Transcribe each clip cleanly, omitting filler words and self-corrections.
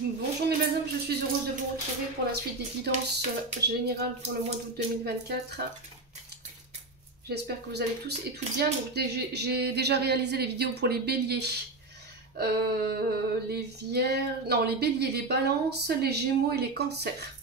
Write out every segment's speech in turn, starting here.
Bonjour mes madames, je suis heureuse de vous retrouver pour la suite des guidances générales pour le mois d'août 2024. J'espère que vous allez tous et toutes bien. Donc j'ai déjà réalisé les vidéos pour les béliers, les vierges, non les béliers, les balances, les gémeaux et les cancers.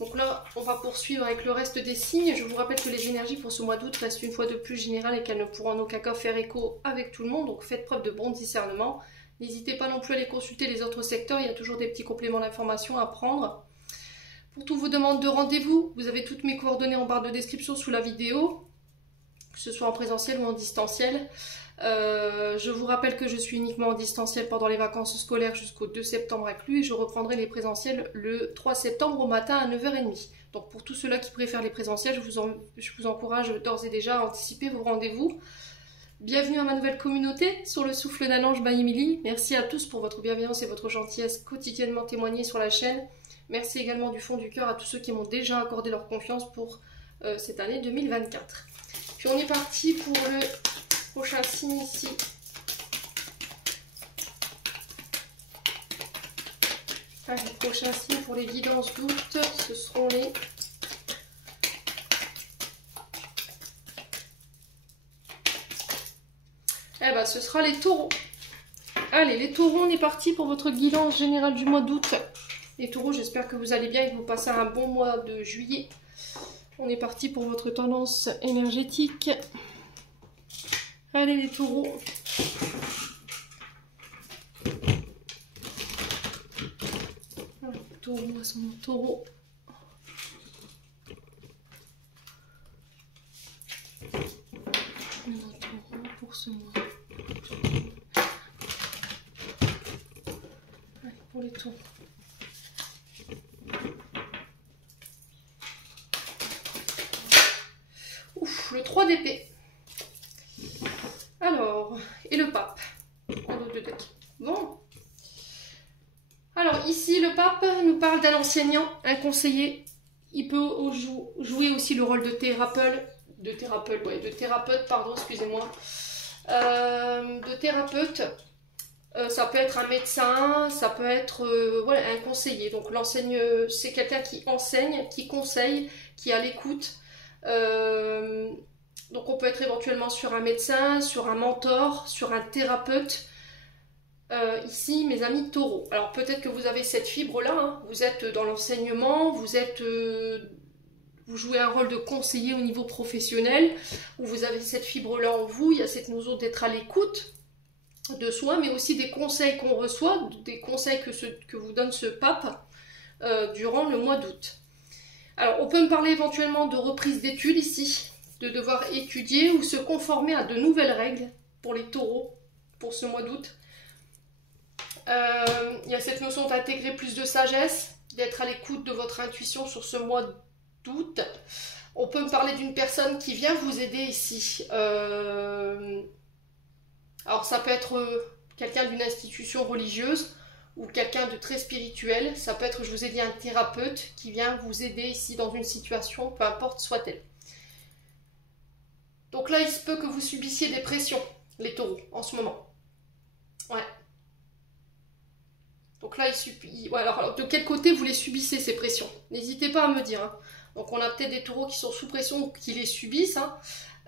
Donc là, on va poursuivre avec le reste des signes. Je vous rappelle que les énergies pour ce mois d'août restent une fois de plus générales et qu'elles ne pourront en aucun cas faire écho avec tout le monde. Donc faites preuve de bon discernement. N'hésitez pas non plus à aller consulter les autres secteurs, il y a toujours des petits compléments d'information à prendre. Pour toutes vos demandes de rendez-vous, vous avez toutes mes coordonnées en barre de description sous la vidéo, que ce soit en présentiel ou en distanciel. Je vous rappelle que je suis uniquement en distanciel pendant les vacances scolaires jusqu'au 2 septembre inclus et je reprendrai les présentiels le 3 septembre au matin à 9h30. Donc pour tous ceux-là qui préfèrent les présentiels, je vous encourage d'ores et déjà à anticiper vos rendez-vous. Bienvenue à ma nouvelle communauté sur le souffle d'un ange by Emily. Merci à tous pour votre bienveillance et votre gentillesse quotidiennement témoignée sur la chaîne. Merci également du fond du cœur à tous ceux qui m'ont déjà accordé leur confiance pour cette année 2024. Puis on est parti pour le prochain signe ici. Enfin, les prochains signes pour les guidances d'août, ce seront les... Eh ben, ce sera les taureaux. Allez, les taureaux, on est parti pour votre guidance générale du mois d'août. Les taureaux, j'espère que vous allez bien et que vous passez un bon mois de juillet. On est parti pour votre tendance énergétique. Allez, les taureaux. Taureau, ascendant taureau. Pour ce mois. Allez, pour les taureaux. Ouf, le 3 d'épée. Alors, et le pape en dos de deck. Bon. Alors ici, le pape nous parle d'un enseignant, un conseiller. Il peut jouer aussi le rôle de thérapeute, pardon, excusez-moi. De thérapeute, ça peut être un médecin, ça peut être voilà, un conseiller. Donc c'est quelqu'un qui enseigne, qui conseille, qui est à l'écoute. Donc on peut être éventuellement sur un médecin, sur un mentor, sur un thérapeute. Ici, mes amis taureaux. Alors peut-être que vous avez cette fibre-là, hein. Vous êtes dans l'enseignement, vous jouez un rôle de conseiller au niveau professionnel, où vous avez cette fibre-là en vous, il y a cette notion d'être à l'écoute de soi, mais aussi des conseils qu'on reçoit, des conseils que vous donne ce pape durant le mois d'août. Alors on peut me parler éventuellement de reprise d'études ici, de devoir étudier ou se conformer à de nouvelles règles pour les taureaux pour ce mois d'août. Il y a cette notion d'intégrer plus de sagesse, d'être à l'écoute de votre intuition sur ce mois d'août. On peut me parler d'une personne qui vient vous aider ici. Alors ça peut être quelqu'un d'une institution religieuse ou quelqu'un de très spirituel. Ça peut être, je vous ai dit, un thérapeute qui vient vous aider ici dans une situation, peu importe soit-elle. Donc là, il se peut que vous subissiez des pressions, les taureaux, en ce moment. Ouais. Donc là, alors, de quel côté vous les subissez, ces pressions? N'hésitez pas à me dire. Hein. Donc on a peut-être des taureaux qui sont sous pression ou qui les subissent. Hein.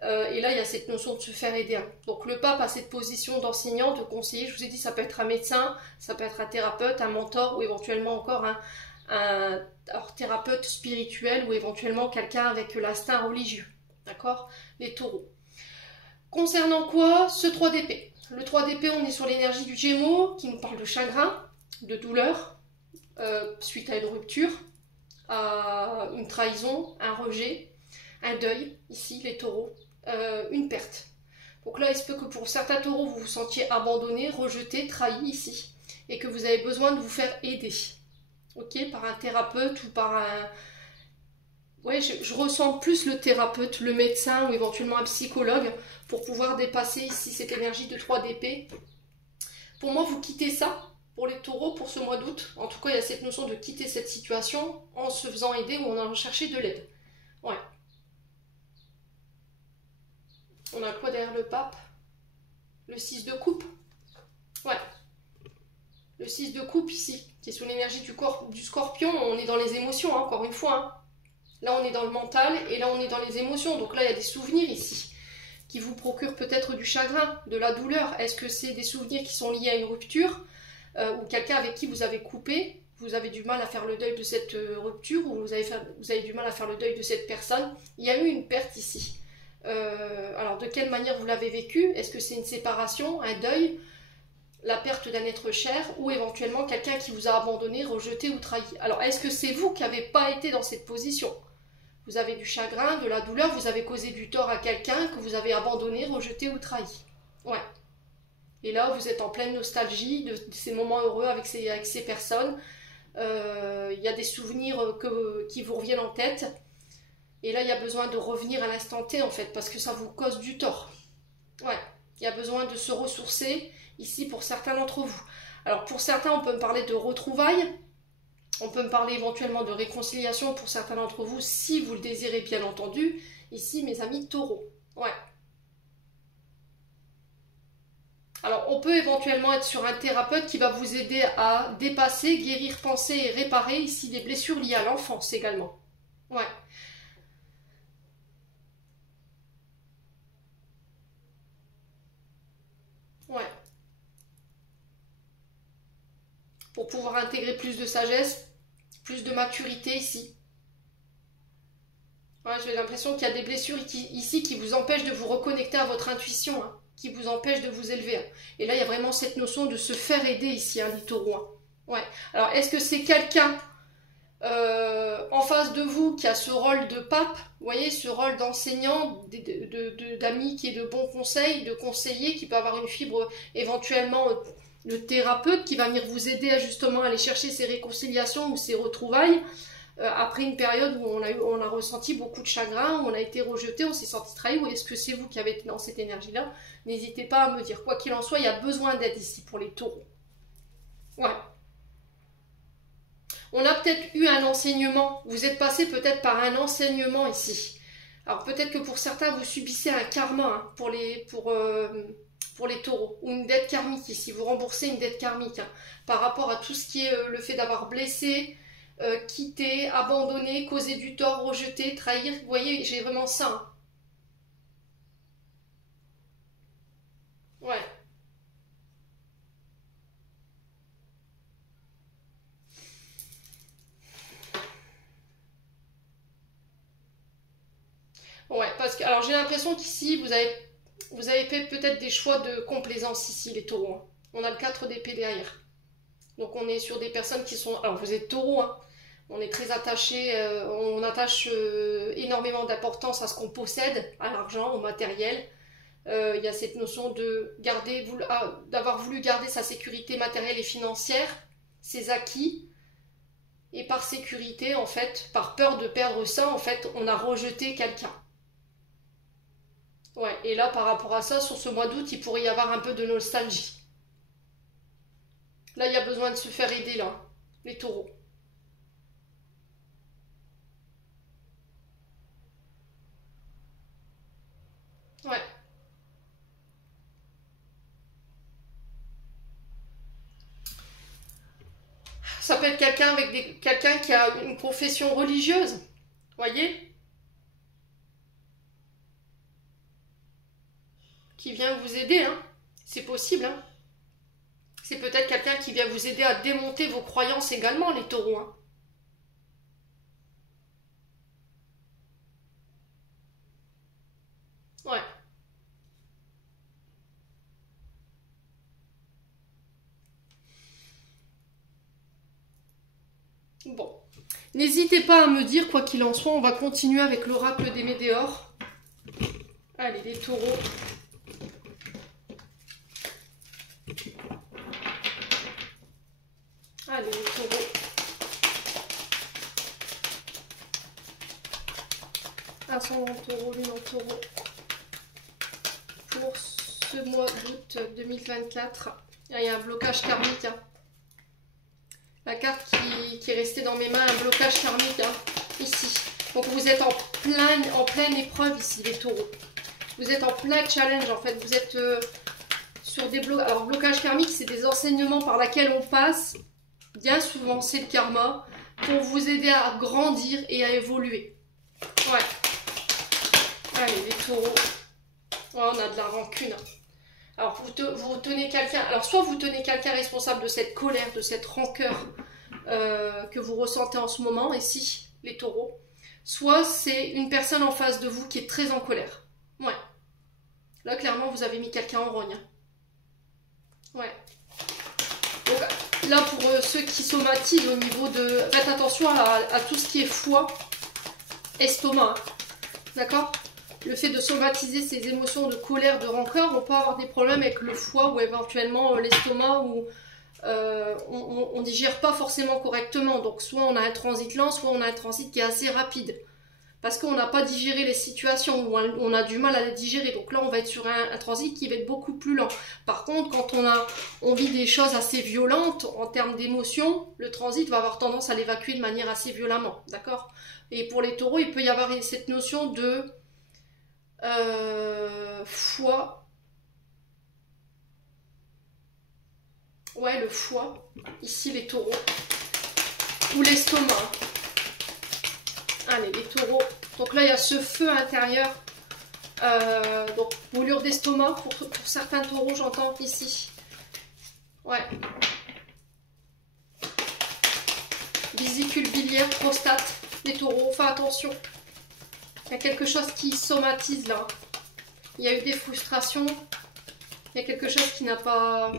Et là, il y a cette notion de se faire aider. Hein. Donc le pape a cette position d'enseignant, de conseiller. Je vous ai dit, ça peut être un médecin, ça peut être un thérapeute, un mentor ou éventuellement encore un thérapeute spirituel ou éventuellement quelqu'un avec l'instinct religieux. D'accord? Les taureaux. Concernant quoi? Ce 3 d'épée. Le 3 d'épée, on est sur l'énergie du Gémeaux qui nous parle de chagrin, de douleur, suite à une rupture, à une trahison, un rejet, un deuil, ici les taureaux, une perte. Donc là, il se peut que pour certains taureaux, vous vous sentiez abandonné, rejeté, trahi ici, et que vous avez besoin de vous faire aider, ok, par un thérapeute ou par un... Ouais, je ressens plus le thérapeute, le médecin ou éventuellement un psychologue pour pouvoir dépasser ici cette énergie de 3 d'épée. Pour moi, vous quittez ça. Pour les taureaux, pour ce mois d'août, en tout cas, il y a cette notion de quitter cette situation en se faisant aider ou en allant chercher de l'aide. Ouais. On a quoi derrière le pape? Le 6 de coupe. Ouais. Le 6 de coupe ici, qui est sous l'énergie du scorpion, on est dans les émotions, hein, encore une fois. Hein. Là, on est dans le mental et là, on est dans les émotions. Donc là, il y a des souvenirs ici qui vous procurent peut-être du chagrin, de la douleur. Est-ce que c'est des souvenirs qui sont liés à une rupture ou quelqu'un avec qui vous avez coupé, vous avez du mal à faire le deuil de cette rupture ou vous avez du mal à faire le deuil de cette personne. Il y a eu une perte ici. Alors, de quelle manière vous l'avez vécu? Est-ce que c'est une séparation, un deuil, la perte d'un être cher ou éventuellement quelqu'un qui vous a abandonné, rejeté ou trahi? Alors, est-ce que c'est vous qui n'avez pas été dans cette position? Vous avez du chagrin, de la douleur, vous avez causé du tort à quelqu'un que vous avez abandonné, rejeté ou trahi. Ouais. Et là, vous êtes en pleine nostalgie de ces moments heureux avec ces personnes. Il y a des souvenirs qui vous reviennent en tête. Et là, il y a besoin de revenir à l'instant T, en fait, parce que ça vous cause du tort. Ouais, il y a besoin de se ressourcer, ici, pour certains d'entre vous. Alors, pour certains, on peut me parler de retrouvailles. On peut me parler éventuellement de réconciliation pour certains d'entre vous, si vous le désirez, bien entendu. Ici, mes amis taureaux. Ouais. Alors, on peut éventuellement être sur un thérapeute qui va vous aider à dépasser, guérir, penser et réparer, ici, des blessures liées à l'enfance également. Ouais. Ouais. Pour pouvoir intégrer plus de sagesse, plus de maturité ici. Ouais, j'ai l'impression qu'il y a des blessures ici qui vous empêchent de vous reconnecter à votre intuition, hein, qui vous empêchent de vous élever. Hein. Et là, il y a vraiment cette notion de se faire aider ici, hein, les taureaux. Hein. Ouais. Alors, est-ce que c'est quelqu'un en face de vous qui a ce rôle de pape, vous voyez, ce rôle d'enseignant, d'ami qui est de bons conseils, de conseiller, qui peut avoir une fibre éventuellement de thérapeute qui va venir vous aider à justement aller chercher ces réconciliations ou ces retrouvailles après une période où on a ressenti beaucoup de chagrin, où on a été rejeté, on s'est senti trahi, ou est-ce que c'est vous qui avez été dans cette énergie-là? N'hésitez pas à me dire. Quoi qu'il en soit, il y a besoin d'aide ici pour les taureaux. Ouais. On a peut-être eu un enseignement, vous êtes passé peut-être par un enseignement ici. Alors peut-être que pour certains, vous subissez un karma hein, pour les taureaux, ou une dette karmique ici, vous remboursez une dette karmique hein, par rapport à tout ce qui est le fait d'avoir blessé, quitté, abandonné, causé du tort, rejeté, trahir. Vous voyez, j'ai vraiment ça. Hein. Ouais. Ouais, parce que alors j'ai l'impression qu'ici vous avez fait peut-être des choix de complaisance ici les taureaux. Hein. On a le 4 d'épée derrière. Donc on est sur des personnes qui sont... Alors vous êtes taureaux, hein. On est très attachés, on attache énormément d'importance à ce qu'on possède, à l'argent, au matériel. Il y a cette notion de d'avoir voulu garder sa sécurité matérielle et financière, ses acquis. Et par sécurité, en fait, par peur de perdre ça, en fait, on a rejeté quelqu'un. Ouais, et là, par rapport à ça, sur ce mois d'août, il pourrait y avoir un peu de nostalgie. Là, il y a besoin de se faire aider, là, les taureaux. Ouais. Ça peut être quelqu'un qui a une profession religieuse, voyez, qui vient vous aider, hein. C'est possible, hein. C'est peut-être quelqu'un qui vient vous aider à démonter vos croyances également, les taureaux, hein. Ouais. Bon. N'hésitez pas à me dire, quoi qu'il en soit, on va continuer avec l'oracle des météores. Allez, les taureaux. Allez, les taureaux. Ascendant taureau, lune en taureau. Pour ce mois d'août 2024. Il y a un blocage karmique. Hein. La carte qui est restée dans mes mains, un blocage karmique, hein, ici. Donc vous êtes en pleine épreuve ici, les taureaux. Vous êtes en plein challenge, en fait. Vous êtes sur des blocages. Alors, blocage karmique, c'est des enseignements par lesquels on passe. Bien souvent, c'est le karma pour vous aider à grandir et à évoluer. Ouais. Allez, les taureaux. Oh, on a de la rancune. Alors, vous tenez quelqu'un. Alors, soit vous tenez quelqu'un responsable de cette colère, de cette rancœur que vous ressentez en ce moment, ici, les taureaux. Soit c'est une personne en face de vous qui est très en colère. Ouais. Là, clairement, vous avez mis quelqu'un en rogne. Ouais. Donc, là, pour ceux qui somatisent au niveau de... Faites attention à tout ce qui est foie, estomac. D'accord? Le fait de somatiser ces émotions de colère, de rancœur, on peut avoir des problèmes avec le foie ou éventuellement l'estomac où on digère pas forcément correctement. Donc, soit on a un transit lent, soit on a un transit qui est assez rapide. Parce qu'on n'a pas digéré les situations, ou on a du mal à les digérer. Donc là, on va être sur un transit qui va être beaucoup plus lent. Par contre, quand on vit des choses assez violentes, en termes d'émotions, le transit va avoir tendance à l'évacuer de manière assez violemment. D'accord? Et pour les taureaux, il peut y avoir cette notion de foie. Ouais, le foie. Ici, les taureaux. Ou l'estomac. Allez, les taureaux. Donc là, il y a ce feu intérieur. Donc, brûlure d'estomac pour certains taureaux, j'entends ici. Ouais. Vésicule biliaire, prostate, les taureaux. Enfin, attention. Il y a quelque chose qui somatise là. Il y a eu des frustrations. Il y a quelque chose qui n'a pas...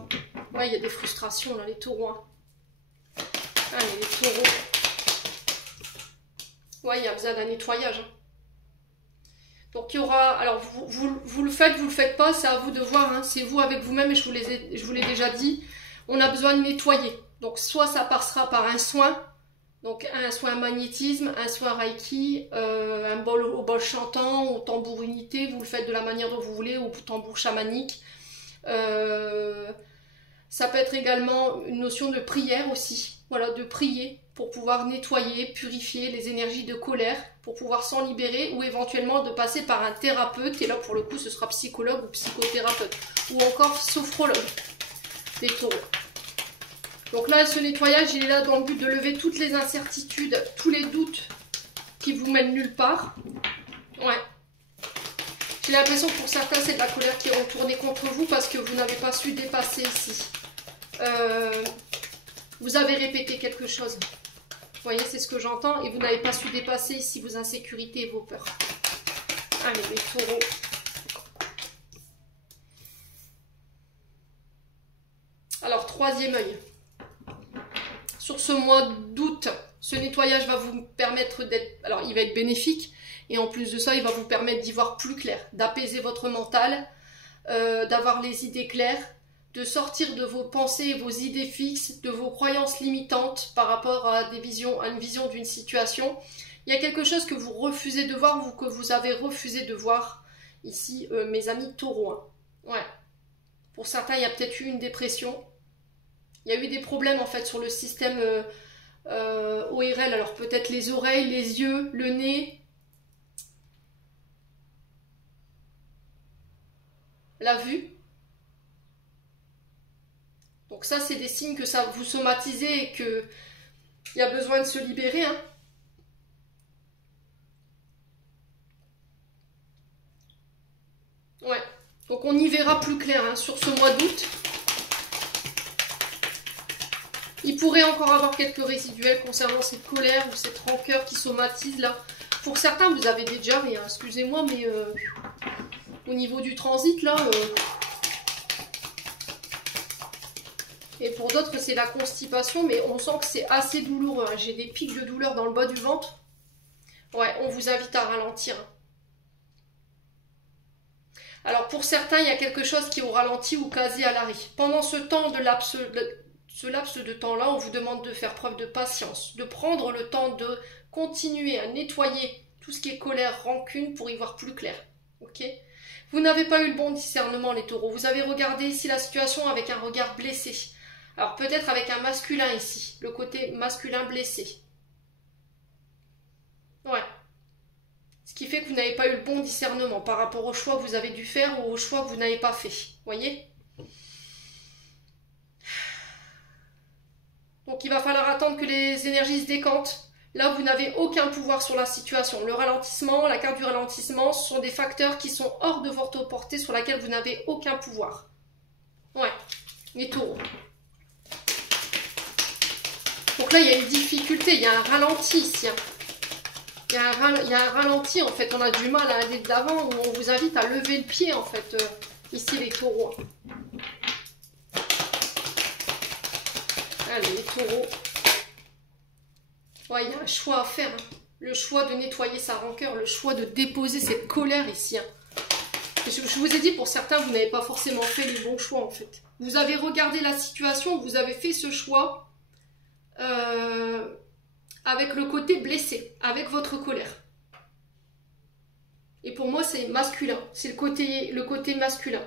Ouais, il y a des frustrations là, les taureaux. Hein. Allez, les taureaux. Ouais, il y a besoin d'un nettoyage. Donc il y aura... Alors vous le faites pas, c'est à vous de voir. Hein. C'est vous avec vous-même et je vous l'ai déjà dit. On a besoin de nettoyer. Donc soit ça passera par un soin. Donc un soin magnétisme, un soin reiki, un bol au bol chantant, au tambour unité. Vous le faites de la manière dont vous voulez, au tambour chamanique. Ça peut être également une notion de prière aussi. Voilà, de prier pour pouvoir nettoyer, purifier les énergies de colère, pour pouvoir s'en libérer, ou éventuellement de passer par un thérapeute, et là pour le coup ce sera psychologue ou psychothérapeute, ou encore sophrologue des taureaux. Donc là ce nettoyage il est là dans le but de lever toutes les incertitudes, tous les doutes qui vous mènent nulle part. Ouais. J'ai l'impression que pour certains c'est de la colère qui est retournée contre vous parce que vous n'avez pas su dépasser ici. Vous avez répété quelque chose. Vous voyez, c'est ce que j'entends. Et vous n'avez pas su dépasser ici vos insécurités et vos peurs. Allez, les taureaux. Alors, troisième œil. Sur ce mois d'août, ce nettoyage va vous permettre d'être... Alors, il va être bénéfique. Et en plus de ça, il va vous permettre d'y voir plus clair. D'apaiser votre mental. D'avoir les idées claires. De sortir de vos pensées et vos idées fixes, de vos croyances limitantes par rapport à une vision d'une situation. Il y a quelque chose que vous refusez de voir ou que vous avez refusé de voir ici, mes amis taureaux. Hein. Ouais. Pour certains, il y a peut-être eu une dépression. Il y a eu des problèmes en fait sur le système ORL. Alors peut-être les oreilles, les yeux, le nez, la vue. Donc ça, c'est des signes que ça vous somatisez et qu'il y a besoin de se libérer. Hein. Ouais. Donc on y verra plus clair hein, sur ce mois d'août. Il pourrait encore avoir quelques résiduels concernant cette colère ou cette rancœur qui somatise là. Pour certains, vous avez déjà rien. Excusez-moi, mais au niveau du transit là... Et pour d'autres, c'est la constipation, mais on sent que c'est assez douloureux. Hein. J'ai des pics de douleur dans le bas du ventre. Ouais, on vous invite à ralentir. Alors pour certains, il y a quelque chose qui est au ralenti ou quasi à l'arrêt. Pendant ce laps de temps-là, on vous demande de faire preuve de patience, de prendre le temps de continuer à nettoyer tout ce qui est colère, rancune pour y voir plus clair. Ok ? Vous n'avez pas eu le bon discernement, les taureaux. Vous avez regardé ici la situation avec un regard blessé. Alors peut-être avec un masculin ici, le côté masculin blessé. Ouais. Ce qui fait que vous n'avez pas eu le bon discernement par rapport au choix que vous avez dû faire ou au choix que vous n'avez pas fait. Voyez ? Donc il va falloir attendre que les énergies se décantent. Là, vous n'avez aucun pouvoir sur la situation. Le ralentissement, la carte du ralentissement, ce sont des facteurs qui sont hors de votre portée, sur laquelle vous n'avez aucun pouvoir. Ouais, les taureaux. Donc là, il y a une difficulté, il y a un ralenti ici. Il y a un ralenti, en fait. On a du mal à aller de l'avant, où on vous invite à lever le pied, en fait, ici, les taureaux. Allez, les taureaux. Ouais, il y a un choix à faire. Hein. Le choix de nettoyer sa rancœur, le choix de déposer cette colère ici. Hein. Je vous ai dit, pour certains, vous n'avez pas forcément fait les bons choix, en fait. Vous avez regardé la situation, vous avez fait ce choix avec le côté blessé, avec votre colère. Et pour moi, c'est masculin. C'est le côté masculin.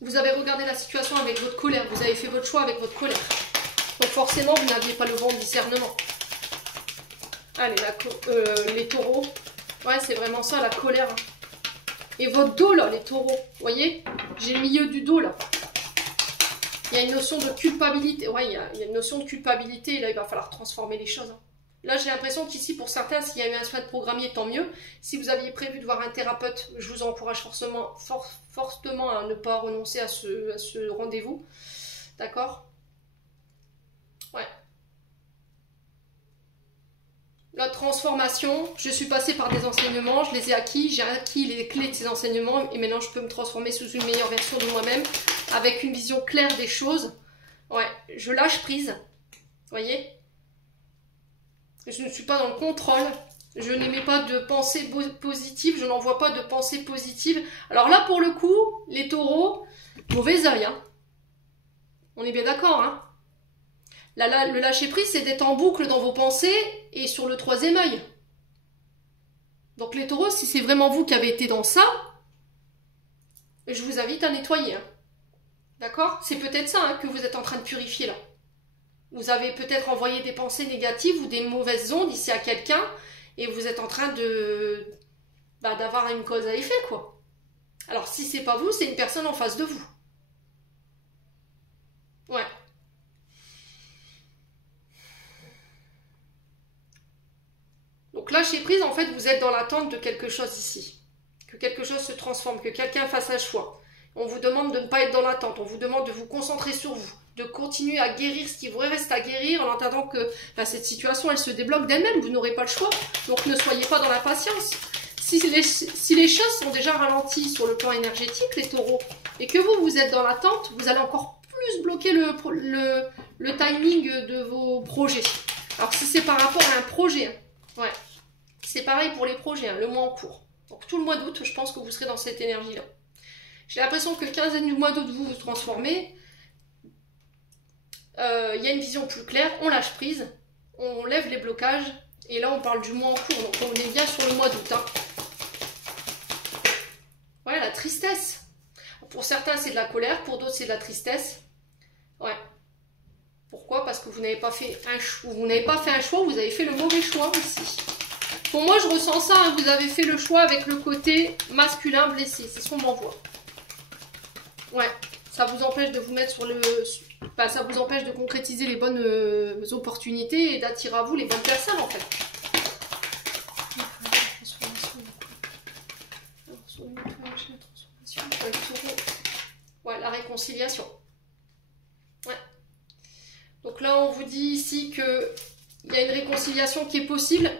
Vous avez regardé la situation avec votre colère. Vous avez fait votre choix avec votre colère. Donc forcément, vous n'aviez pas le bon discernement. Allez, les taureaux. Ouais, c'est vraiment ça, la colère. Et votre dos, là, les taureaux. Vous voyez? J'ai le milieu du dos, là. Il y a une notion de culpabilité. Ouais, il y a une notion de culpabilité. Et là, il va falloir transformer les choses. Hein. Là, j'ai l'impression qu'ici, pour certains, s'il y a eu un soin de programmier, tant mieux. Si vous aviez prévu de voir un thérapeute, je vous encourage fortement à ne pas renoncer à ce rendez-vous. D'accord? Ouais. La transformation, je suis passée par des enseignements, je les ai acquis, j'ai acquis les clés de ces enseignements et maintenant je peux me transformer sous une meilleure version de moi-même avec une vision claire des choses. Ouais, je lâche prise. Vous voyez? Je ne suis pas dans le contrôle. Je n'émets pas de pensée positive. Je n'envoie pas de pensée positive. Alors là, pour le coup, les taureaux, mauvais œil. Hein. On est bien d'accord. Hein. Le lâcher prise, c'est d'être en boucle dans vos pensées et sur le troisième œil. Donc les taureaux, si c'est vraiment vous qui avez été dans ça, je vous invite à nettoyer. Hein. D'accord? C'est peut-être ça hein, que vous êtes en train de purifier là. Vous avez peut-être envoyé des pensées négatives ou des mauvaises ondes ici à quelqu'un et vous êtes en train d'avoir une cause à effet, quoi. Alors, si c'est pas vous, c'est une personne en face de vous. Ouais. Donc, lâcher prise, en fait, vous êtes dans l'attente de quelque chose ici. Que quelque chose se transforme, que quelqu'un fasse un choix. On vous demande de ne pas être dans l'attente, on vous demande de vous concentrer sur vous. De continuer à guérir ce qui vous reste à guérir en attendant que cette situation elle se débloque d'elle-même, vous n'aurez pas le choix, donc ne soyez pas dans l'impatience. Si les choses sont déjà ralenties sur le plan énergétique, les taureaux, et que vous êtes dans l'attente, vous allez encore plus bloquer le timing de vos projets. Alors si c'est par rapport à un projet, hein, ouais, c'est pareil pour les projets, hein, le mois en cours. Donc tout le mois d'août, je pense que vous serez dans cette énergie-là. J'ai l'impression que le 15e du mois d'août, vous vous transformez. Il y a une vision plus claire, on lâche prise, on lève les blocages, et là on parle du mois en cours, donc on est bien sur le mois d'août. Hein. Ouais, la tristesse. Pour certains c'est de la colère, pour d'autres c'est de la tristesse. Ouais. Pourquoi? Parce que vous n'avez pas fait un choix, vous avez fait le mauvais choix ici. Pour moi je ressens ça, hein, vous avez fait le choix avec le côté masculin blessé, c'est ce qu'on m'envoie. Ouais, ça vous empêche de vous mettre sur le... Enfin, ça vous empêche de concrétiser les bonnes opportunités et d'attirer à vous les bonnes personnes en fait. Ouais, la réconciliation. Ouais. Donc là, on vous dit ici qu'il y a une réconciliation qui est possible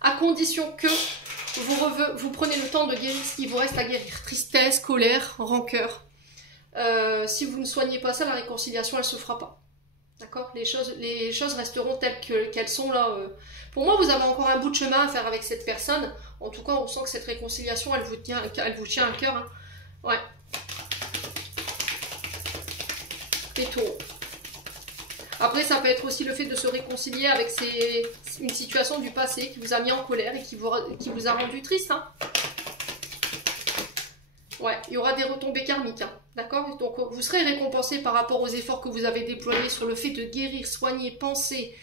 à condition que vous prenez le temps de guérir ce qui vous reste à guérir. Tristesse, colère, rancœur. Si vous ne soignez pas ça, la réconciliation, elle ne se fera pas. D'accord? Les choses resteront telles qu'elles sont là. Pour moi, vous avez encore un bout de chemin à faire avec cette personne. En tout cas, on sent que cette réconciliation, elle vous tient à cœur. Hein. Ouais. Les taureaux. Après, ça peut être aussi le fait de se réconcilier avec une situation du passé qui vous a mis en colère et qui vous a rendu triste. Hein. Ouais, il y aura des retombées karmiques, hein, d'accord? Donc vous serez récompensé par rapport aux efforts que vous avez déployés sur le fait de guérir, soigner, penser,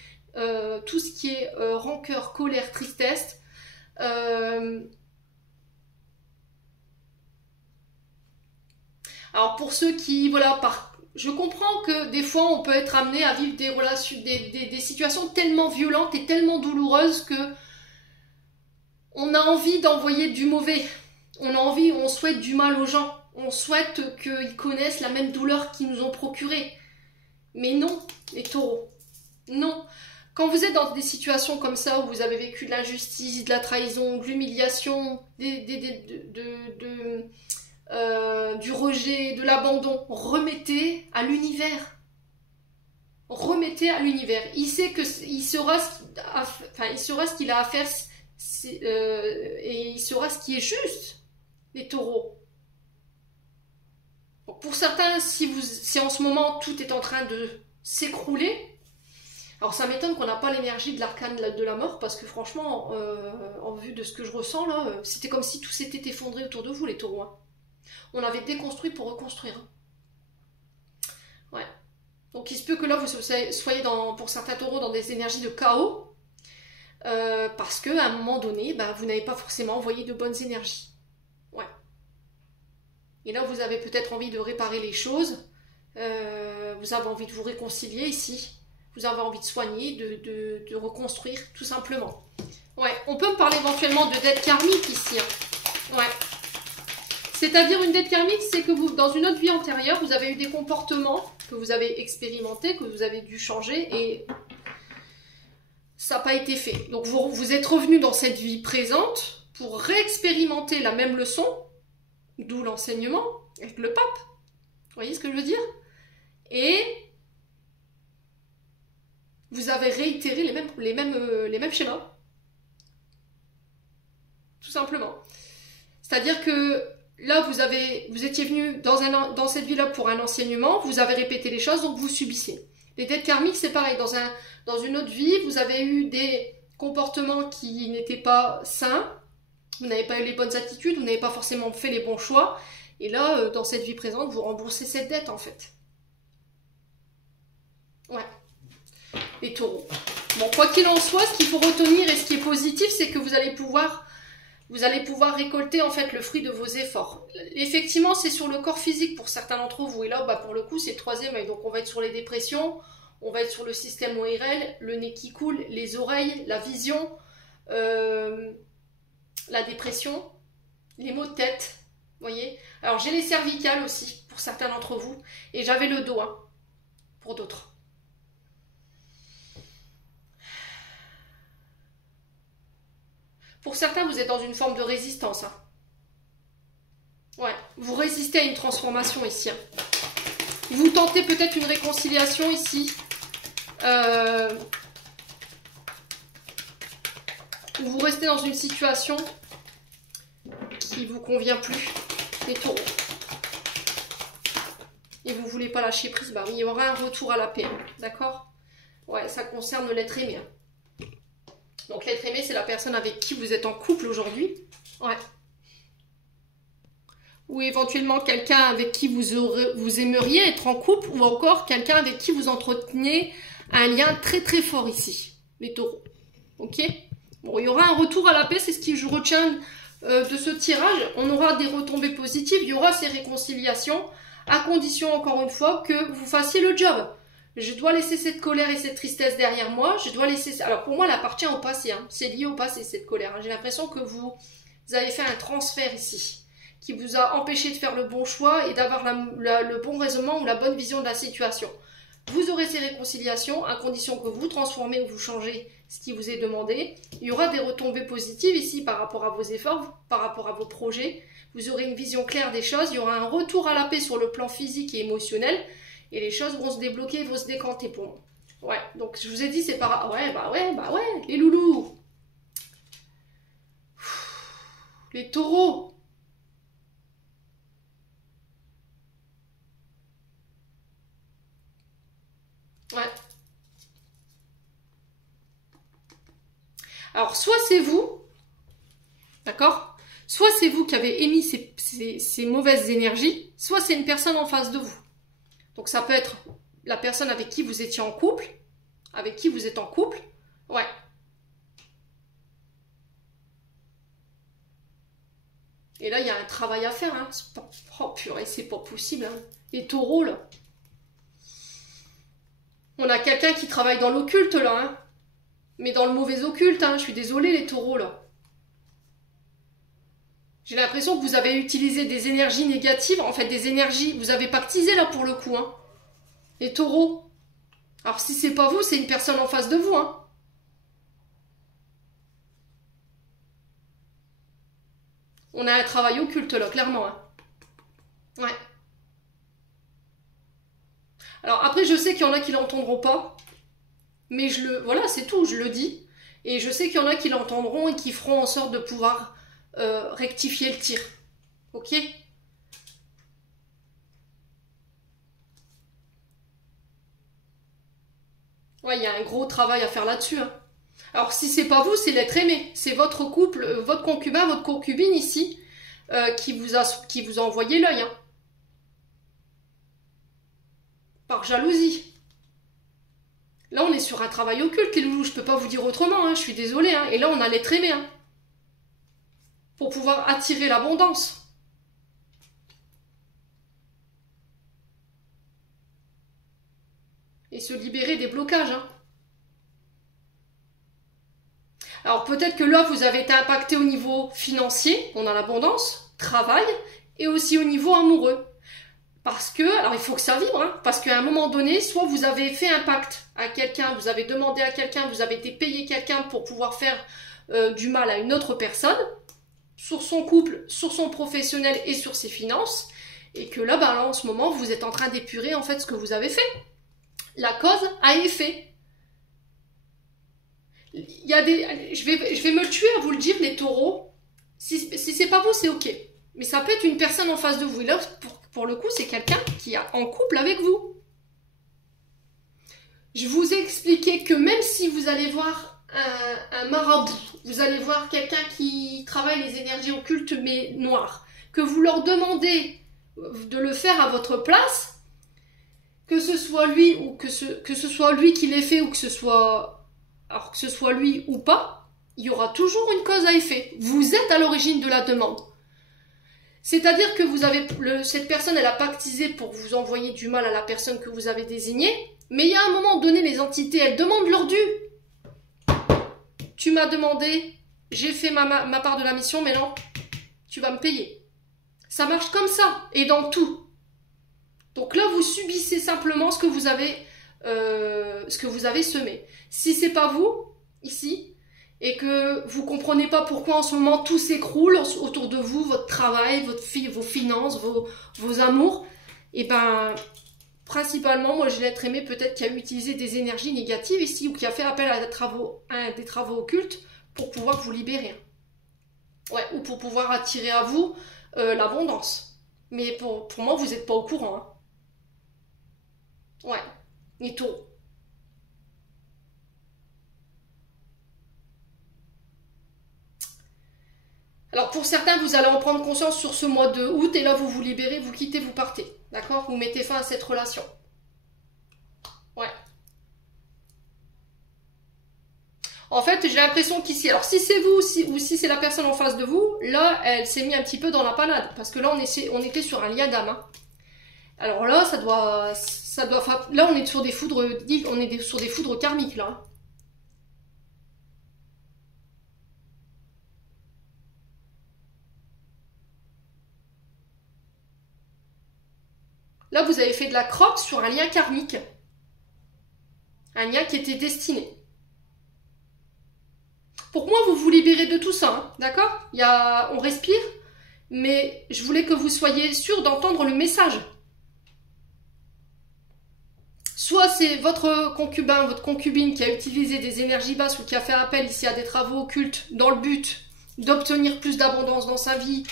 tout ce qui est rancœur, colère, tristesse. Alors pour ceux qui, voilà, je comprends que des fois on peut être amené à vivre des relations, des situations tellement violentes et tellement douloureuses que on a envie d'envoyer du mauvais. On souhaite du mal aux gens. On souhaite qu'ils connaissent la même douleur qu'ils nous ont procurée. Mais non, les taureaux. Non. Quand vous êtes dans des situations comme ça, où vous avez vécu de l'injustice, de la trahison, de l'humiliation, du rejet, de l'abandon, remettez à l'univers. Remettez à l'univers. Il sait il saura ce qu'il a à faire et il saura ce qui est juste, les taureaux. Bon, pour certains, si en ce moment tout est en train de s'écrouler, alors ça m'étonne qu'on n'a pas l'énergie de l'arcane de la mort, parce que franchement, en vue de ce que je ressens là, c'était comme si tout s'était effondré autour de vous, les taureaux. Hein. On avait déconstruit pour reconstruire. Ouais. Donc il se peut que là vous soyez pour certains taureaux dans des énergies de chaos, parce qu'à un moment donné, vous n'avez pas forcément envoyé de bonnes énergies. Ouais. Et là vous avez peut-être envie de réparer les choses, vous avez envie de vous réconcilier ici, vous avez envie de soigner, de reconstruire, tout simplement. Ouais, on peut me parler éventuellement de dette karmique ici. Hein. Ouais. C'est-à-dire une dette karmique, c'est que vous, dans une autre vie antérieure, vous avez eu des comportements que vous avez expérimentés, que vous avez dû changer et ça n'a pas été fait. Donc vous êtes revenu dans cette vie présente pour réexpérimenter la même leçon, d'où l'enseignement avec le pape. Vous voyez ce que je veux dire? Et vous avez réitéré les mêmes schémas. Tout simplement. C'est-à-dire que là, vous étiez venu dans cette vie-là pour un enseignement, vous avez répété les choses, donc vous subissez. Les dettes karmiques, c'est pareil. Dans une autre vie, vous avez eu des comportements qui n'étaient pas sains, vous n'avez pas eu les bonnes attitudes, vous n'avez pas forcément fait les bons choix, et là, dans cette vie présente, vous remboursez cette dette, en fait. Ouais. Les taureaux. Bon, quoi qu'il en soit, ce qu'il faut retenir et ce qui est positif, c'est que vous allez pouvoir récolter en fait le fruit de vos efforts. Effectivement, c'est sur le corps physique pour certains d'entre vous. Et là, pour le coup, c'est le troisième œil. Donc, on va être sur les dépressions, on va être sur le système ORL, le nez qui coule, les oreilles, la vision, la dépression, les maux de tête. Vous voyez? Alors, j'ai les cervicales aussi pour certains d'entre vous. Et j'avais le dos pour d'autres. Pour certains, vous êtes dans une forme de résistance. Hein. Ouais, vous résistez à une transformation ici. Hein. Vous tentez peut-être une réconciliation ici. Ou vous restez dans une situation qui vous convient plus. Les taureaux. Et vous voulez pas lâcher prise, oui, il y aura un retour à la paix. Hein. D'accord? Ouais, ça concerne l'être aimé. Hein. Donc l'être aimé, c'est la personne avec qui vous êtes en couple aujourd'hui. Ouais. Ou éventuellement quelqu'un avec qui vous aimeriez être en couple, ou encore quelqu'un avec qui vous entretenez un lien très très fort ici, les taureaux. Ok? Bon, il y aura un retour à la paix, c'est ce que je retiens de ce tirage. On aura des retombées positives, il y aura ces réconciliations, à condition encore une fois que vous fassiez le job. Je dois laisser cette colère et cette tristesse derrière moi. Je dois laisser. Alors pour moi, elle appartient au passé. Hein. C'est lié au passé cette colère. Hein. J'ai l'impression que vous avez fait un transfert ici, qui vous a empêché de faire le bon choix et d'avoir le bon raisonnement ou la bonne vision de la situation. Vous aurez ces réconciliations à condition que vous transformez ou vous changez ce qui vous est demandé. Il y aura des retombées positives ici par rapport à vos efforts, par rapport à vos projets. Vous aurez une vision claire des choses. Il y aura un retour à la paix sur le plan physique et émotionnel. Et les choses vont se débloquer, vont se décanter pour moi. Ouais, donc je vous ai dit, c'est par... Ouais, les loulous. Les taureaux. Ouais. Alors, soit c'est vous, d'accord? Soit c'est vous qui avez émis ces mauvaises énergies, soit c'est une personne en face de vous. Donc ça peut être la personne avec qui vous étiez en couple, avec qui vous êtes en couple, ouais. Et là, il y a un travail à faire. Hein. Pas... Oh purée, c'est pas possible. Hein. Les taureaux, là. On a quelqu'un qui travaille dans l'occulte, là. Hein. Mais dans le mauvais occulte. Hein. Je suis désolée, les taureaux, là. J'ai l'impression que vous avez utilisé des énergies négatives. En fait, des énergies... Vous avez pactisé, là, pour le coup. Hein. Les taureaux. Alors, si c'est pas vous, c'est une personne en face de vous. Hein. On a un travail occulte, là, clairement. Hein. Ouais. Alors, après, je sais qu'il y en a qui l'entendront pas. Mais voilà, c'est tout, je le dis. Et je sais qu'il y en a qui l'entendront et qui feront en sorte de pouvoir rectifier le tir. Ok? Ouais, il y a un gros travail à faire là-dessus. Hein. Alors, si c'est pas vous, c'est l'être aimé. C'est votre couple, votre concubin, votre concubine ici, qui vous a envoyé l'œil. Hein. Par jalousie. Là, on est sur un travail occulte, les loulous. Je peux pas vous dire autrement. Hein. Je suis désolée. Hein. Et là, on a l'être aimé. Hein. Pour pouvoir attirer l'abondance. Et se libérer des blocages. Hein. Alors peut-être que là, vous avez été impacté au niveau financier, on a l'abondance, travail, et aussi au niveau amoureux. Parce que, alors il faut que ça vibre, hein, parce qu'à un moment donné, soit vous avez fait un pacte à quelqu'un, vous avez demandé à quelqu'un, vous avez été payé quelqu'un pour pouvoir faire du mal à une autre personne, sur son couple, sur son professionnel et sur ses finances, et que là, là en ce moment, vous êtes en train d'épurer en fait ce que vous avez fait. La cause a effet. Il y a des... je vais me le tuer à vous le dire, les taureaux. Si c'est pas vous, c'est ok. Mais ça peut être une personne en face de vous. Et là, pour le coup, c'est quelqu'un qui est en couple avec vous. Je vous ai expliqué que même si vous allez voir un marabout, vous allez voir quelqu'un qui travaille les énergies occultes mais noires, que vous leur demandez de le faire à votre place, que ce soit lui ou que ce soit lui qui l'ait fait ou que ce soit... Alors que ce soit lui ou pas, il y aura toujours une cause à effet. Vous êtes à l'origine de la demande. C'est-à-dire que vous avez cette personne, elle a pactisé pour vous envoyer du mal à la personne que vous avez désignée, mais il y a un moment donné, les entités, elles demandent leur dû. Tu m'as demandé, j'ai fait ma part de la mission, mais non, tu vas me payer. Ça marche comme ça, et dans tout. Donc là, vous subissez simplement ce que vous avez semé. Si c'est pas vous, ici, et que vous comprenez pas pourquoi en ce moment tout s'écroule autour de vous, votre travail, vos finances, vos amours, et ben, principalement, moi je l'être aimé peut-être qui a utilisé des énergies négatives ici, ou qui a fait appel à des travaux occultes pour pouvoir vous libérer. Ouais, ou pour pouvoir attirer à vous l'abondance. Mais pour moi, vous n'êtes pas au courant. Hein. Ouais, et tout. Alors pour certains, vous allez en prendre conscience sur ce mois de août et là vous vous libérez, vous quittez, vous partez. D'accord? Vous mettez fin à cette relation. Ouais. En fait, j'ai l'impression qu'ici, alors si c'est vous ou si c'est la personne en face de vous, là, elle s'est mise un petit peu dans la panade. Parce que là, on était sur un lien d'âme. Hein. Alors là, là, on est sur des foudres karmiques, là. Là, vous avez fait de la crotte sur un lien karmique. Un lien qui était destiné. Pour moi, vous vous libérez de tout ça, hein, d'accord? On respire, mais je voulais que vous soyez sûr d'entendre le message. Soit c'est votre concubin, votre concubine qui a utilisé des énergies basses ou qui a fait appel ici à des travaux occultes dans le but d'obtenir plus d'abondance dans sa vie,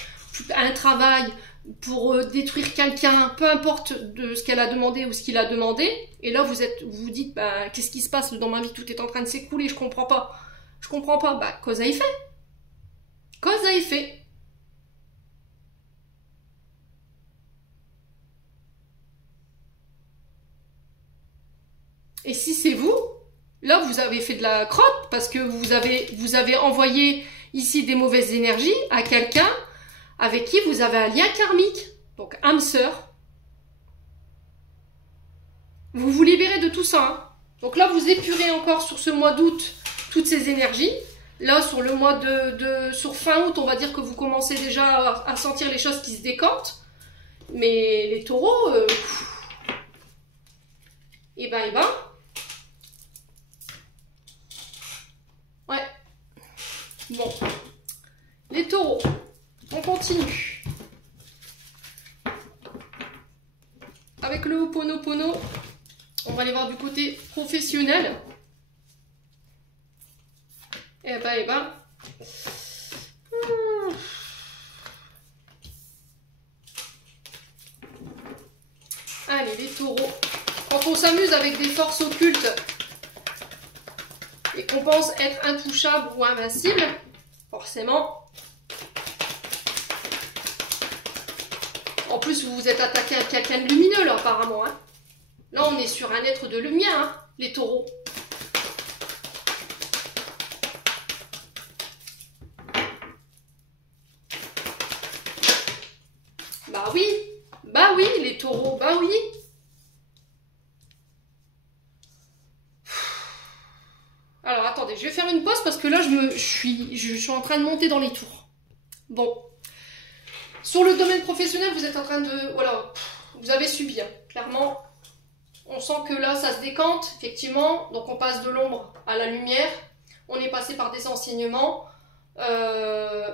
un travail, pour détruire quelqu'un, peu importe de ce qu'elle a demandé ou ce qu'il a demandé. Et là, vous vous dites, bah, qu'est-ce qui se passe dans ma vie? Tout est en train de s'écrouler, je comprends pas. Je comprends pas. Bah, cause à effet. Cause à effet. Et si c'est vous, là, vous avez fait de la crotte parce que vous avez envoyé ici des mauvaises énergies à quelqu'un avec qui vous avez un lien karmique, donc âme sœur. Vous vous libérez de tout ça. Hein. Donc là, vous épurez encore sur ce mois d'août toutes ces énergies. Là, sur le mois sur fin août, on va dire que vous commencez déjà à sentir les choses qui se décantent. Mais les taureaux, eh ben. Ouais. Bon. Les taureaux, on continue. Avec le Ho'oponopono, on va aller voir du côté professionnel. Eh ben. Allez, les taureaux. Quand on s'amuse avec des forces occultes et qu'on pense être intouchable ou invincible, forcément. En plus, vous vous êtes attaqué à quelqu'un de lumineux, là, apparemment. Hein. Là, on est sur un être de lumière, hein, les taureaux. Bah oui, les taureaux, bah oui. Alors, attendez, je vais faire une pause parce que là, je suis en train de monter dans les tours. Bon. Sur le domaine professionnel, vous êtes en train de... Voilà, vous avez subi, hein. Clairement. On sent que là, ça se décante, effectivement. Donc, on passe de l'ombre à la lumière. On est passé par des enseignements.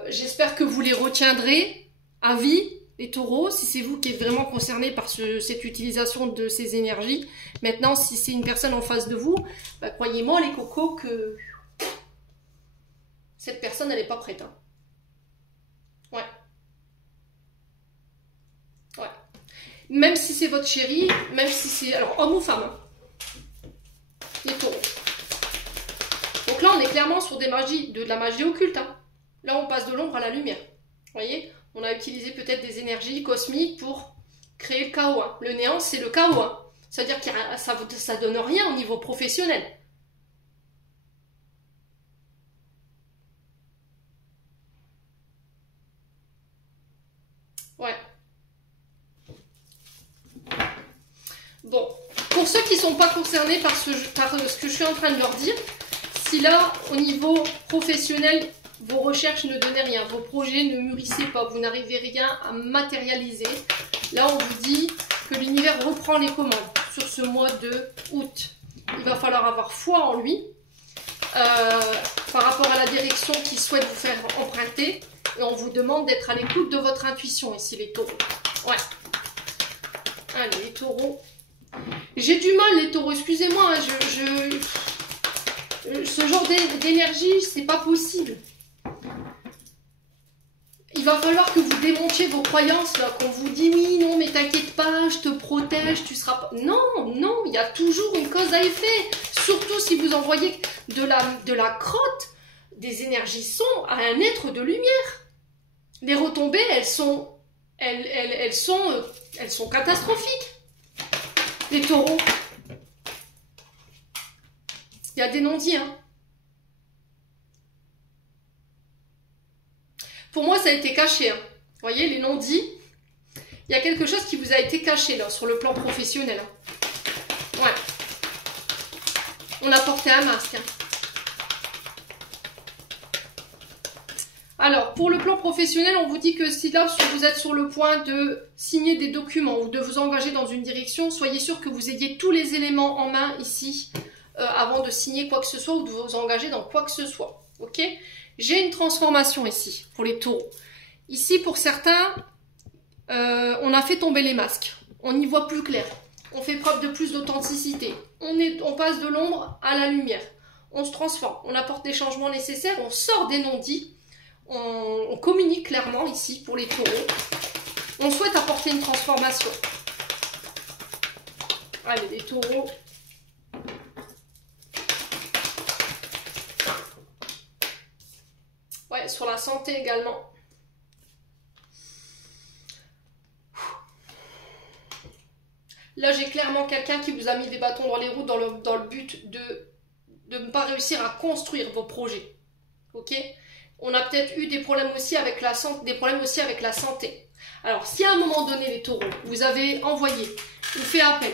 J'espère que vous les retiendrez à vie. Les taureaux, si c'est vous qui êtes vraiment concerné par cette utilisation de ces énergies. Maintenant, si c'est une personne en face de vous, bah, croyez-moi les cocos que cette personne, elle n'est pas prête. Hein. Ouais. Ouais. Même si c'est votre chéri, même si c'est... Alors, homme ou femme. Hein. Les taureaux. Donc là, on est clairement sur de la magie occulte. Hein. Là, on passe de l'ombre à la lumière. Vous voyez ? On a utilisé peut-être des énergies cosmiques pour créer le chaos. Hein. Le néant, c'est le chaos. Hein. C'est-à-dire que ça donne rien au niveau professionnel. Ouais. Bon. Pour ceux qui ne sont pas concernés par ce que je suis en train de leur dire, si là, au niveau professionnel, vos recherches ne donnaient rien, vos projets ne mûrissaient pas, vous n'arrivez rien à matérialiser. Là, on vous dit que l'univers reprend les commandes sur ce mois de août. Il va falloir avoir foi en lui par rapport à la direction qu'il souhaite vous faire emprunter. Et on vous demande d'être à l'écoute de votre intuition ici, les taureaux. Ouais. Allez, les taureaux. J'ai du mal, les taureaux, excusez-moi. Hein, ce genre d'énergie, c'est pas possible. Il va falloir que vous démontiez vos croyances, là, qu'on vous dit oui, non, mais t'inquiète pas, je te protège, tu seras pas... Non, non, il y a toujours une cause à effet. Surtout si vous envoyez de la crotte, des énergies sombres à un être de lumière. Les retombées, elles sont catastrophiques. Les taureaux. Il y a des non-dits, hein. Pour moi, ça a été caché. Hein. Vous voyez, les non-dits, il y a quelque chose qui vous a été caché là, sur le plan professionnel. Hein. Ouais. On a porté un masque. Hein. Alors, pour le plan professionnel, on vous dit que si là, vous êtes sur le point de signer des documents ou de vous engager dans une direction, soyez sûr que vous ayez tous les éléments en main ici avant de signer quoi que ce soit ou de vous engager dans quoi que ce soit. Ok ? J'ai une transformation ici, pour les taureaux. Ici, pour certains, on a fait tomber les masques. On y voit plus clair. On fait preuve de plus d'authenticité. On passe de l'ombre à la lumière. On se transforme. On apporte les changements nécessaires. On sort des non-dits. On communique clairement ici, pour les taureaux. On souhaite apporter une transformation. Allez, les taureaux... Ouais, sur la santé également. Là, j'ai clairement quelqu'un qui vous a mis des bâtons dans les roues dans le but de ne pas réussir à construire vos projets. Ok ? On a peut-être eu des problèmes aussi avec la santé. Alors, si à un moment donné, les taureaux, vous avez envoyé ou fait appel,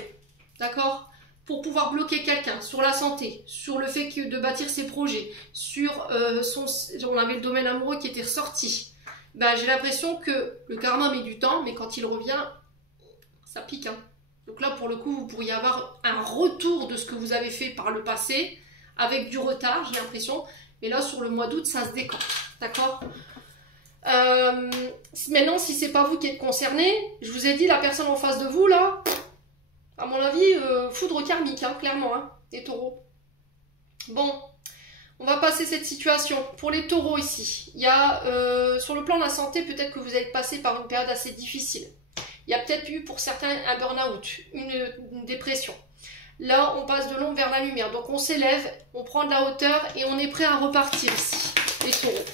d'accord, pour pouvoir bloquer quelqu'un sur la santé, sur le fait de bâtir ses projets, sur on avait le domaine amoureux qui était ressorti, ben, j'ai l'impression que le karma met du temps, mais quand il revient, ça pique. Hein. Donc là, pour le coup, vous pourriez avoir un retour de ce que vous avez fait par le passé, avec du retard, j'ai l'impression. Mais là, sur le mois d'août, ça se décante. D'accord. Maintenant, si c'est pas vous qui êtes concerné, je vous ai dit, la personne en face de vous, là, à mon avis, foudre karmique, hein, clairement, hein, les taureaux. Bon, on va passer cette situation. Pour les taureaux ici, il y a, sur le plan de la santé, peut-être que vous êtes passé par une période assez difficile. Il y a peut-être eu pour certains un burn-out, une dépression. Là, on passe de l'ombre vers la lumière. Donc, on s'élève, on prend de la hauteur et on est prêt à repartir ici, les taureaux.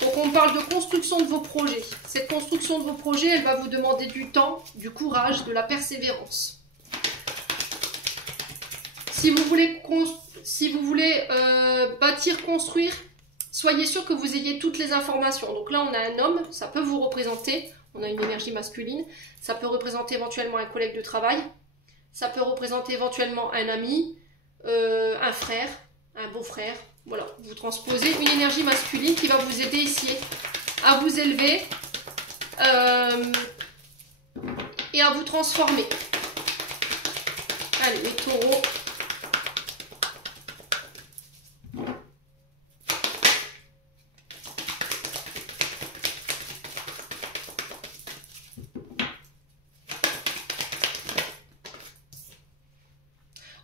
Donc, on parle de construction de vos projets. Cette construction de vos projets, elle va vous demander du temps, du courage, de la persévérance. Si vous voulez bâtir, construire, soyez sûr que vous ayez toutes les informations. Donc là, on a un homme, ça peut vous représenter. On a une énergie masculine. Ça peut représenter éventuellement un collègue de travail. Ça peut représenter éventuellement un ami, un frère, un beau-frère. Voilà, vous transposez une énergie masculine qui va vous aider ici à vous élever et à vous transformer. Allez, les taureaux.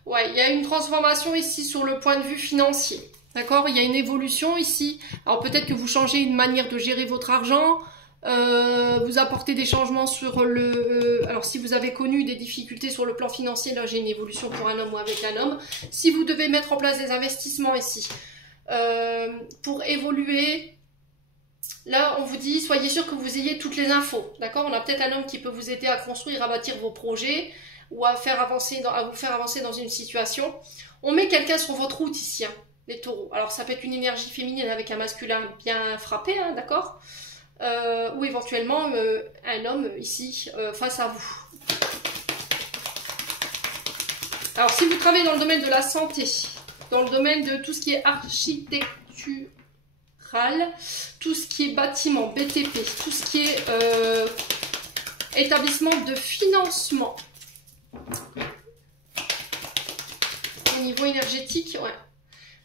Ouais, il y a une transformation ici sur le point de vue financier. D'accord? Il y a une évolution ici. Alors peut-être que vous changez une manière de gérer votre argent. Vous apportez des changements sur le... alors si vous avez connu des difficultés sur le plan financier, là j'ai une évolution pour un homme ou avec un homme. Si vous devez mettre en place des investissements ici pour évoluer, là on vous dit soyez sûr que vous ayez toutes les infos. D'accord? On a peut-être un homme qui peut vous aider à construire, à bâtir vos projets ou à vous faire avancer dans une situation. On met quelqu'un sur votre route ici, hein, les taureaux. Alors ça peut être une énergie féminine avec un masculin bien frappé, hein, d'accord, ou éventuellement un homme ici face à vous. Alors si vous travaillez dans le domaine de la santé, dans le domaine de tout ce qui est architectural, tout ce qui est bâtiment, BTP, tout ce qui est établissement de financement, au niveau énergétique,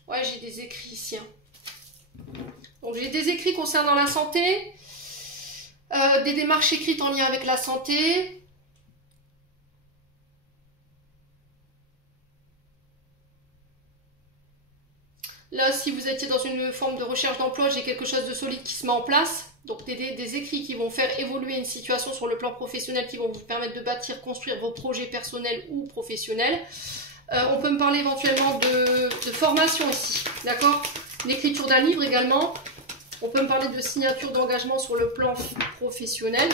ouais, j'ai des écrits ici. Hein. Donc j'ai des écrits concernant la santé, des démarches écrites en lien avec la santé. Là, si vous étiez dans une forme de recherche d'emploi, j'ai quelque chose de solide qui se met en place. Donc des écrits qui vont faire évoluer une situation sur le plan professionnel, qui vont vous permettre de bâtir, construire vos projets personnels ou professionnels. On peut me parler éventuellement de formation ici, d'accord? L'écriture d'un livre également. On peut me parler de signature d'engagement sur le plan professionnel.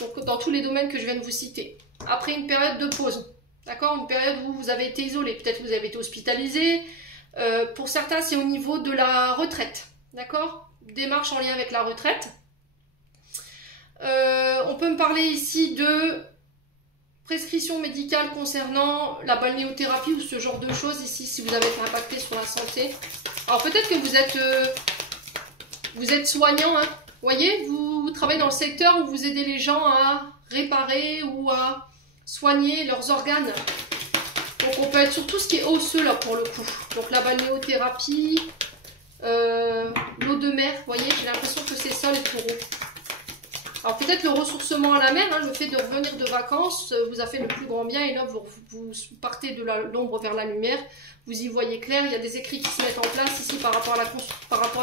Donc dans tous les domaines que je viens de vous citer. Après une période de pause, d'accord? Une période où vous avez été isolé, peut-être que vous avez été hospitalisé. Pour certains, c'est au niveau de la retraite, d'accord? Démarche en lien avec la retraite. On peut me parler ici de prescription médicale concernant la balnéothérapie ou ce genre de choses ici, si vous avez été impacté sur la santé. Alors peut-être que vous êtes soignant, hein. Vous voyez, vous travaillez dans le secteur où vous aidez les gens à réparer ou à soigner leurs organes. Donc on peut être sur tout ce qui est osseux là pour le coup. Donc la balnéothérapie, l'eau de mer, vous voyez, j'ai l'impression que c'est ça les taureaux. Alors peut-être le ressourcement à la mer, hein, le fait de revenir de vacances vous a fait le plus grand bien et là vous partez de l'ombre vers la lumière, vous y voyez clair, il y a des écrits qui se mettent en place ici par rapport à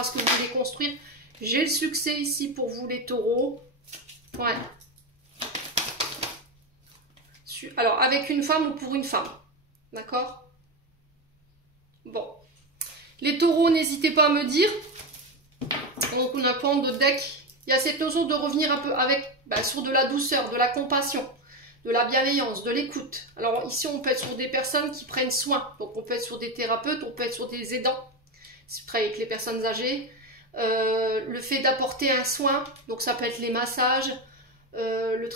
ce que vous voulez construire. J'ai le succès ici pour vous les taureaux. Ouais. Alors avec une femme ou pour une femme, d'accord? Bon. Les taureaux, n'hésitez pas à me dire. Donc on a plein de decks. Il y a cette notion de revenir un peu sur de la douceur, de la compassion, de la bienveillance, de l'écoute. Alors ici, on peut être sur des personnes qui prennent soin. Donc on peut être sur des thérapeutes, on peut être sur des aidants. si vous travaillez avec les personnes âgées. Le fait d'apporter un soin, donc ça peut être les massages, le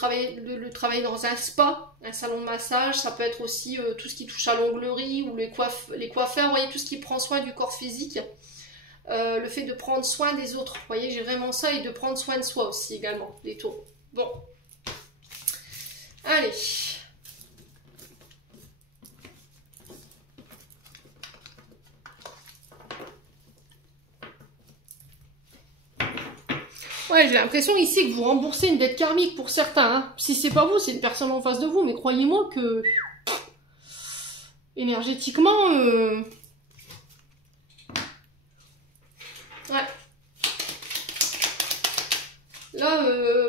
travail dans un spa, un salon de massage, ça peut être aussi tout ce qui touche à l'onglerie ou les coiffeurs, vous voyez, tout ce qui prend soin du corps physique. Le fait de prendre soin des autres, vous voyez, j'ai vraiment ça, et de prendre soin de soi aussi également, les taureaux. Bon, allez. Ouais, j'ai l'impression ici que vous remboursez une dette karmique pour certains. Hein. Si c'est pas vous, c'est une personne en face de vous, mais croyez-moi que énergétiquement, ouais. Là,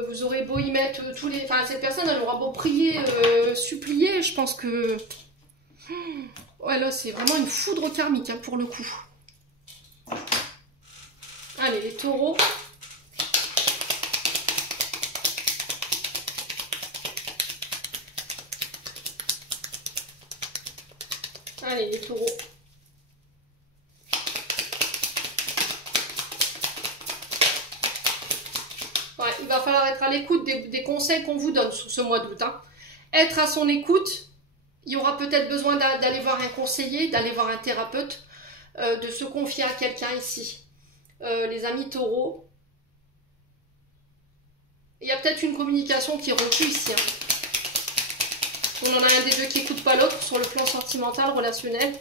vous aurez beau y mettre tous les... Enfin, cette personne, elle aura beau prier, supplier, je pense que... Ouais, là, c'est vraiment une foudre karmique, hein, pour le coup. Allez, les taureaux. Allez, les taureaux. Ouais, il va falloir être à l'écoute des conseils qu'on vous donne sur ce mois d'août. Hein. Être à son écoute, il y aura peut-être besoin d'aller voir un conseiller, d'aller voir un thérapeute, de se confier à quelqu'un ici. Les amis taureaux. Il y a peut-être une communication qui est rompue ici. Hein. On en a un des deux qui n'écoute pas l'autre sur le plan sentimental, relationnel.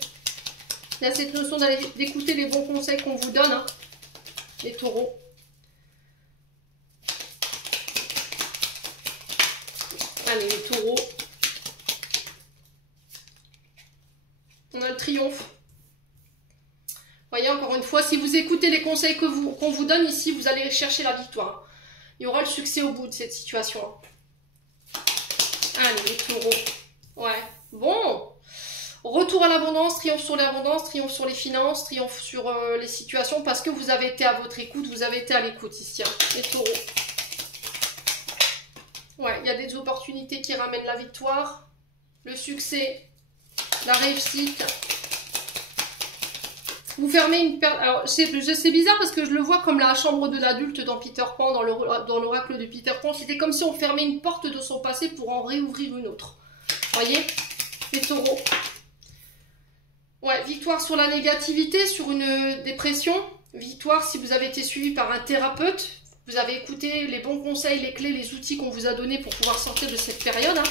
Il y a cette notion d'écouter les bons conseils qu'on vous donne, hein, les taureaux. Allez, les taureaux. On a le triomphe. Vous voyez, encore une fois, si vous écoutez les conseils qu'on vous donne ici, vous allez chercher la victoire. Il y aura le succès au bout de cette situation. Allez, les taureaux. Ouais, bon. Retour à l'abondance, triomphe sur l'abondance, triomphe sur les finances, triomphe sur les situations, parce que vous avez été à votre écoute, vous avez été à l'écoute ici, hein, les taureaux. Ouais, il y a des opportunités qui ramènent la victoire, le succès, la réussite. Vous fermez une perte. Alors, c'est bizarre parce que je le vois comme la chambre de l'adulte dans Peter Pan, dans l'oracle de Peter Pan. C'était comme si on fermait une porte de son passé pour en réouvrir une autre. Voyez, les taureaux. Ouais, victoire sur la négativité, sur une dépression. Victoire si vous avez été suivi par un thérapeute. Vous avez écouté les bons conseils, les clés, les outils qu'on vous a donnés pour pouvoir sortir de cette période. Hein.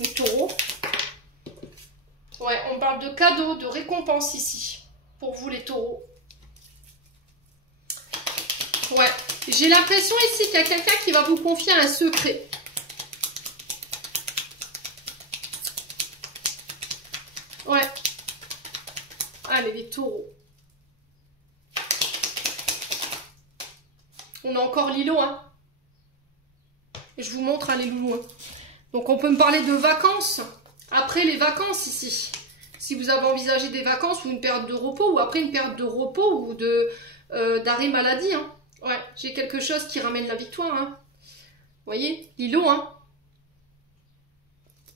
Les taureaux. Ouais, on parle de cadeaux, de récompenses ici. Pour vous les taureaux. Ouais, j'ai l'impression ici qu'il y a quelqu'un qui va vous confier un secret. Ouais. Allez, les taureaux. On a encore Lilo, hein. Je vous montre, hein, les loulous. Hein. Donc, on peut me parler de vacances. Après les vacances, ici. Si vous avez envisagé des vacances ou une période de repos, ou après une période de repos ou d'arrêt maladie. Hein. Ouais, j'ai quelque chose qui ramène la victoire. Hein. Vous voyez, Lilo, hein.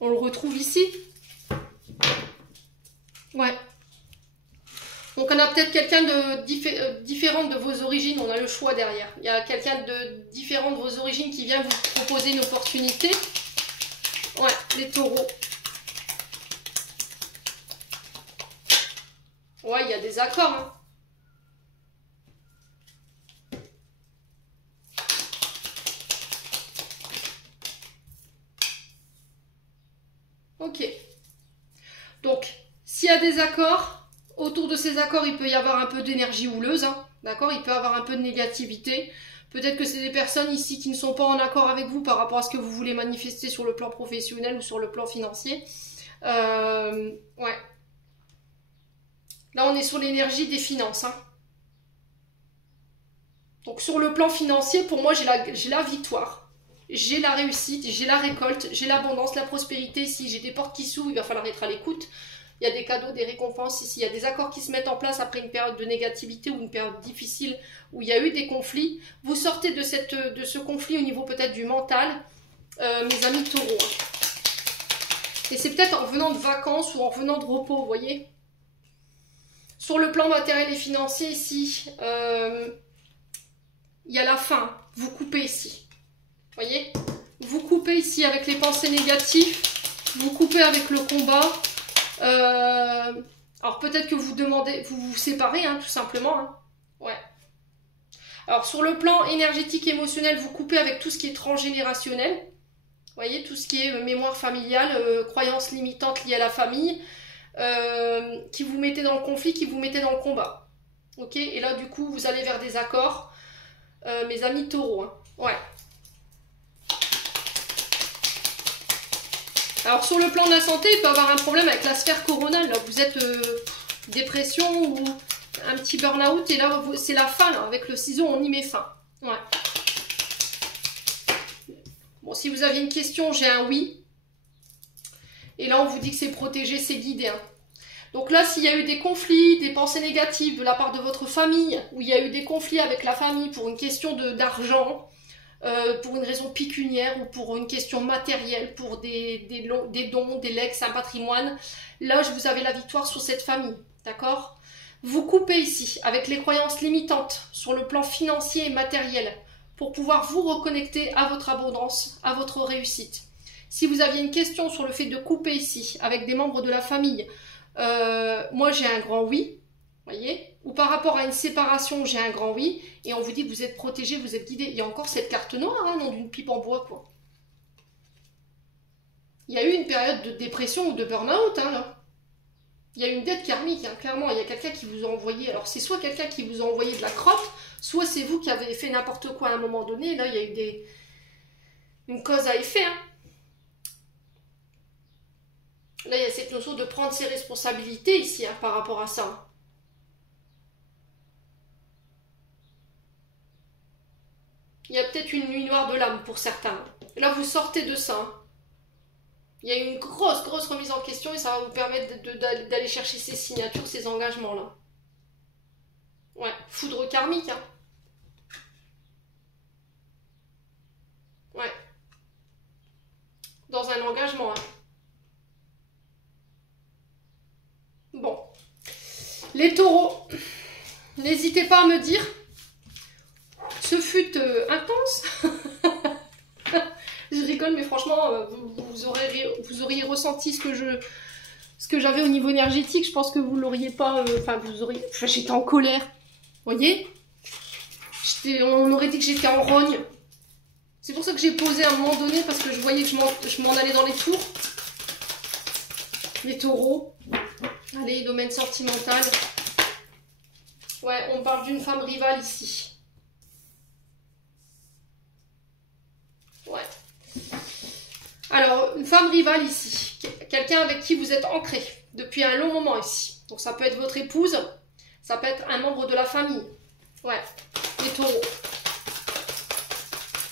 On le retrouve ici. Ouais. Donc on a peut-être quelqu'un de différent de vos origines, on a le choix derrière. Il y a quelqu'un de différent de vos origines qui vient vous proposer une opportunité. Ouais, les taureaux. Ouais, il y a des accords. Hein. Ok. Donc, s'il y a des accords, autour de ces accords, il peut y avoir un peu d'énergie houleuse. Hein, d'accord? Il peut y avoir un peu de négativité. Peut-être que c'est des personnes ici qui ne sont pas en accord avec vous par rapport à ce que vous voulez manifester sur le plan professionnel ou sur le plan financier. Ouais. Là, on est sur l'énergie des finances. Hein. Donc, sur le plan financier, pour moi, j'ai la victoire. J'ai la réussite, j'ai la récolte, j'ai l'abondance, la prospérité. Si j'ai des portes qui s'ouvrent, il va falloir être à l'écoute. Il y a des cadeaux, des récompenses ici. Il y a des accords qui se mettent en place après une période de négativité ou une période difficile où il y a eu des conflits. Vous sortez de ce conflit au niveau peut-être du mental, mes amis taureaux. Et c'est peut-être en revenant de vacances ou en revenant de repos, vous voyez. Sur le plan matériel et financier, ici, il y a la fin. Vous coupez ici. Vous voyez? Vous coupez ici avec les pensées négatives. Vous coupez avec le combat. Alors peut-être que vous demandez, vous vous séparez, hein, tout simplement. Hein. Ouais. Alors sur le plan énergétique, émotionnel, vous coupez avec tout ce qui est transgénérationnel. Vous voyez, tout ce qui est mémoire familiale, croyances limitantes liées à la famille, qui vous mettez dans le conflit, qui vous mettez dans le combat. Ok? Et là, du coup, vous allez vers des accords. Mes amis taureaux. Hein. Ouais. Alors sur le plan de la santé, il peut y avoir un problème avec la sphère coronale. Là. Vous êtes dépression ou un petit burn-out. Et là, c'est la fin. Là. Avec le ciseau, on y met fin. Ouais. Bon, si vous aviez une question, j'ai un oui. Et là, on vous dit que c'est protégé, c'est guidé. Hein. Donc là, s'il y a eu des conflits, des pensées négatives de la part de votre famille, ou il y a eu des conflits avec la famille pour une question d'argent, pour une raison pécuniaire ou pour une question matérielle, pour des dons, des legs, un patrimoine, là, vous avez la victoire sur cette famille. D'accord? Vous coupez ici avec les croyances limitantes sur le plan financier et matériel pour pouvoir vous reconnecter à votre abondance, à votre réussite. Si vous aviez une question sur le fait de couper ici avec des membres de la famille, moi j'ai un grand oui, voyez, ou par rapport à une séparation, j'ai un grand oui, et on vous dit que vous êtes protégé, vous êtes guidé. Il y a encore cette carte noire, hein, non, d'une pipe en bois, quoi. Il y a eu une période de dépression ou de burn-out, hein, là. Il y a une dette karmique, hein, clairement. Il y a quelqu'un qui vous a envoyé, alors c'est soit quelqu'un qui vous a envoyé de la crotte, soit c'est vous qui avez fait n'importe quoi à un moment donné. Là, il y a eu une cause à effet, hein. Là, il y a cette notion de prendre ses responsabilités ici, hein, par rapport à ça. Il y a peut-être une nuit noire de l'âme pour certains. Là, vous sortez de ça. Hein. Il y a une grosse remise en question et ça va vous permettre d'aller chercher ces signatures, ces engagements-là. Ouais, foudre karmique. Hein. Ouais. Dans un engagement. Hein. Bon. Les taureaux, n'hésitez pas à me dire. Ce fut intense. Je rigole, mais franchement, vous auriez ressenti ce que j'avais au niveau énergétique. Je pense que vous l'auriez pas. Enfin, j'étais en colère. Vous voyez? On aurait dit que j'étais en rogne. C'est pour ça que j'ai posé à un moment donné, parce que je voyais que je m'en allais dans les tours. Les taureaux. Allez, domaine sentimental. Ouais, on parle d'une femme rivale ici. Ouais. Alors, une femme rivale ici. Quelqu'un avec qui vous êtes ancré depuis un long moment ici. Donc ça peut être votre épouse. Ça peut être un membre de la famille. Ouais, les taureaux.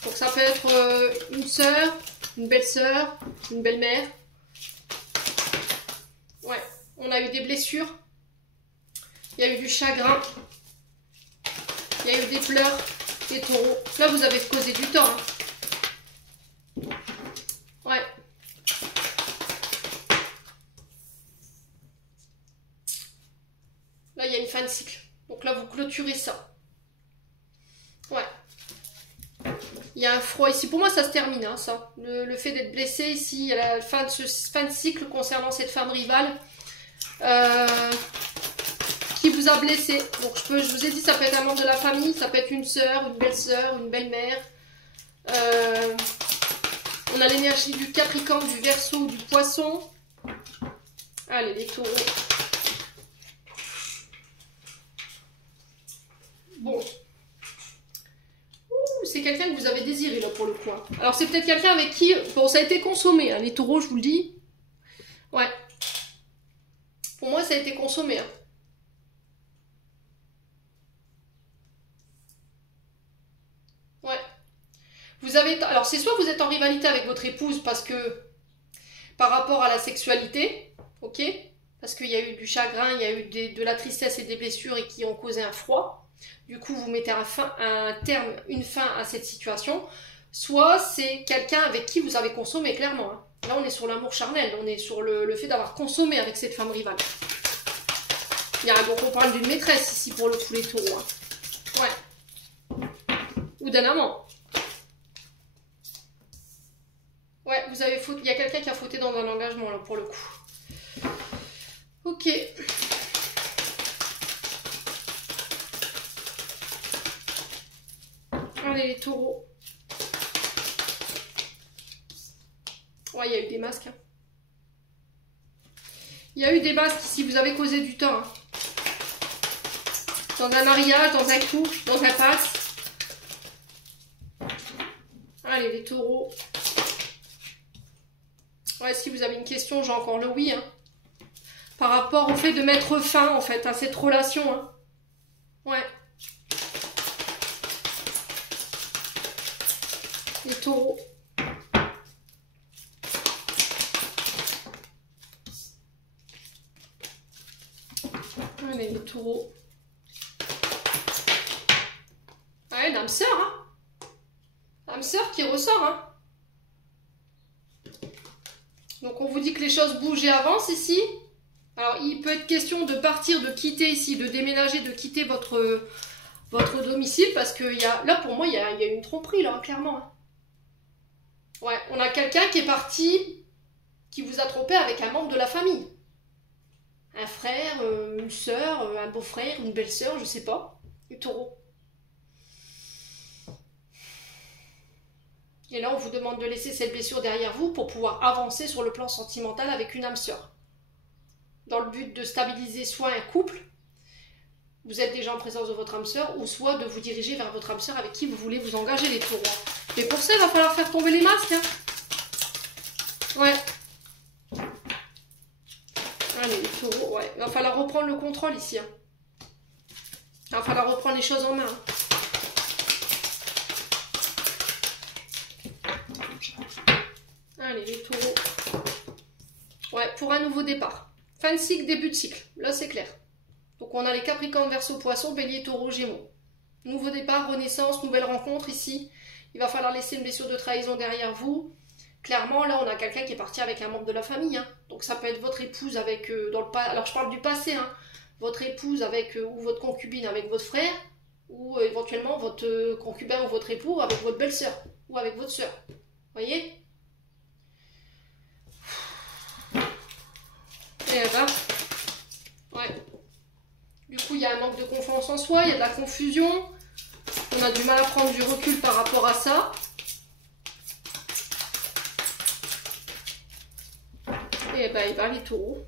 Donc ça peut être une sœur, une belle-sœur, une belle-mère. Ouais, on a eu des blessures. Il y a eu du chagrin. Il y a eu des pleurs, des taureaux. Là, vous avez causé du tort. Hein. Ouais. Là, il y a une fin de cycle. Donc là, vous clôturez ça. Ouais. Il y a un froid ici. Pour moi, ça se termine, hein, ça. Le fait d'être blessé ici, il y a la fin de cycle concernant cette femme rivale. Qui vous a blessé. Donc, je vous ai dit, ça peut être un membre de la famille, ça peut être une sœur, une belle-mère. On a l'énergie du Capricorne, du Verseau, du Poisson. Allez, les taureaux. Bon. C'est quelqu'un que vous avez désiré, là, pour le coup. Alors, c'est peut-être quelqu'un avec qui... Bon, ça a été consommé, hein, les taureaux, je vous le dis. Ouais. Pour moi, ça a été consommé. Hein. Ouais. Vous avez... Alors, c'est soit vous êtes en rivalité avec votre épouse parce que... Par rapport à la sexualité, ok? Parce qu'il y a eu du chagrin, il y a eu de la tristesse et des blessures et qui ont causé un froid. Du coup, vous mettez une fin à cette situation. Soit c'est quelqu'un avec qui vous avez consommé, clairement. Hein. Là, on est sur l'amour charnel. On est sur le fait d'avoir consommé avec cette femme rivale. Donc on parle d'une maîtresse ici pour le coup les taureaux. Hein. Ouais. Ou d'un amant. Ouais, vous avez fauté. Il y a quelqu'un qui a fauté dans un engagement là pour le coup. Ok. Allez les taureaux. Ouais, il y a eu des masques. Hein. Il y a eu des masques ici, vous avez causé du temps. Hein. Dans un mariage, dans un couple, dans un passe. Allez les taureaux. Ouais, si vous avez une question, j'ai encore le oui. Hein. Par rapport au fait de mettre fin en fait à cette relation. Hein. Ouais. Les taureaux. Allez, les taureaux. Ouais, l'âme sœur, hein. L'âme sœur qui ressort, hein. Donc on vous dit que les choses bougent et avancent ici. Alors il peut être question de partir, de quitter ici, de déménager, de quitter votre domicile parce que là pour moi il y a une tromperie là, clairement. Hein. Ouais, on a quelqu'un qui est parti, qui vous a trompé avec un membre de la famille. Un frère, une soeur, un beau-frère, une belle-sœur, je sais pas. Les taureaux. Et là, on vous demande de laisser cette blessure derrière vous pour pouvoir avancer sur le plan sentimental avec une âme sœur. Dans le but de stabiliser soit un couple, vous êtes déjà en présence de votre âme sœur, ou soit de vous diriger vers votre âme sœur avec qui vous voulez vous engager les taureaux. Mais pour ça, il va falloir faire tomber les masques. Hein. Ouais. Allez, les taureaux, ouais. Il va falloir reprendre le contrôle ici. Hein. Il va falloir reprendre les choses en main. Hein. Allez, les taureaux. Ouais, pour un nouveau départ. Fin de cycle, début de cycle. Là, c'est clair. Donc, on a les Capricornes, Verseau, Poisson, Bélier, Taureau, Gémeaux. Nouveau départ, renaissance, nouvelle rencontre ici. Il va falloir laisser une blessure de trahison derrière vous. Clairement, là, on a quelqu'un qui est parti avec un membre de la famille. Hein. Donc, ça peut être votre épouse avec... Alors, je parle du passé. Hein. Votre épouse avec... ou votre concubine avec votre frère. Ou éventuellement votre concubin ou votre époux avec votre belle-sœur. Ou avec votre sœur. Vous voyez ? Et là, ouais. Du coup, il y a un manque de confiance en soi, il y a de la confusion. On a du mal à prendre du recul par rapport à ça. Et ben, les taureaux.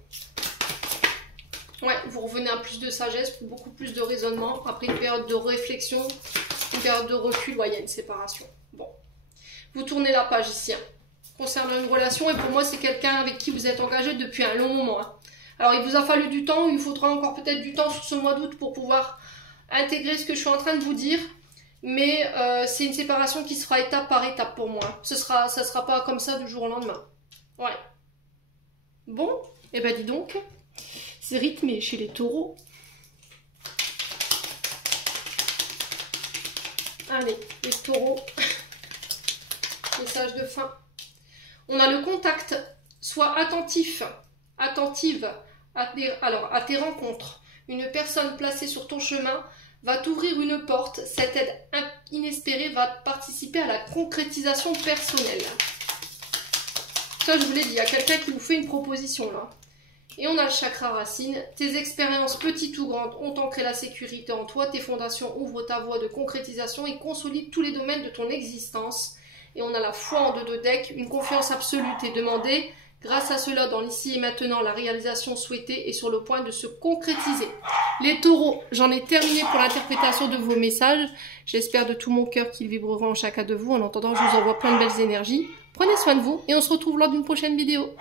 Ouais, vous revenez à plus de sagesse, beaucoup plus de raisonnement. Après une période de réflexion, une période de recul, ouais, il y a une séparation. Bon. Vous tournez la page ici. Hein. Concernant une relation, et pour moi c'est quelqu'un avec qui vous êtes engagé depuis un long moment. Hein. Alors il vous a fallu du temps, il vous faudra encore peut-être du temps sur ce mois d'août pour pouvoir intégrer ce que je suis en train de vous dire, mais c'est une séparation qui sera étape par étape pour moi. Ça sera pas comme ça du jour au lendemain. Ouais. Bon, et ben dis donc, c'est rythmé chez les taureaux. Allez, les taureaux, message de fin. On a le contact, sois attentif, attentive à tes rencontres. Une personne placée sur ton chemin va t'ouvrir une porte. Cette aide inespérée va participer à la concrétisation personnelle. Ça, je vous l'ai dit, il y a quelqu'un qui vous fait une proposition là. Et on a le chakra racine. Tes expériences petites ou grandes ont ancré la sécurité en toi. Tes fondations ouvrent ta voie de concrétisation et consolident tous les domaines de ton existence. Et on a la foi en deux decks, une confiance absolue t'est demandée. Grâce à cela, dans l'ici et maintenant, la réalisation souhaitée est sur le point de se concrétiser. Les taureaux, j'en ai terminé pour l'interprétation de vos messages. J'espère de tout mon cœur qu'ils vibreront en chacun de vous. En attendant, je vous envoie plein de belles énergies. Prenez soin de vous et on se retrouve lors d'une prochaine vidéo.